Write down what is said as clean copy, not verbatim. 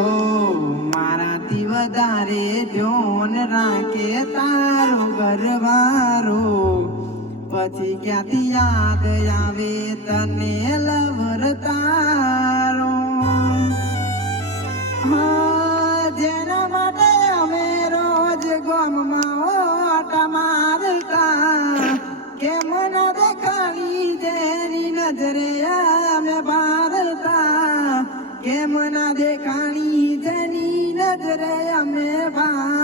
ઓ મારાથી વધારે ધ્યાન રાખે તારો ઘરવાળો, પછી ક્યાંથી યાદ આવે તને લવર તારો. જેના માટે અમે રોજ ગામમાં ઓટા મારતા, કેમ ન દેખાણી જેની નજરે અમે ભારતા, કેમ ના દેખાણી જેની નજરે અમે ભારતા.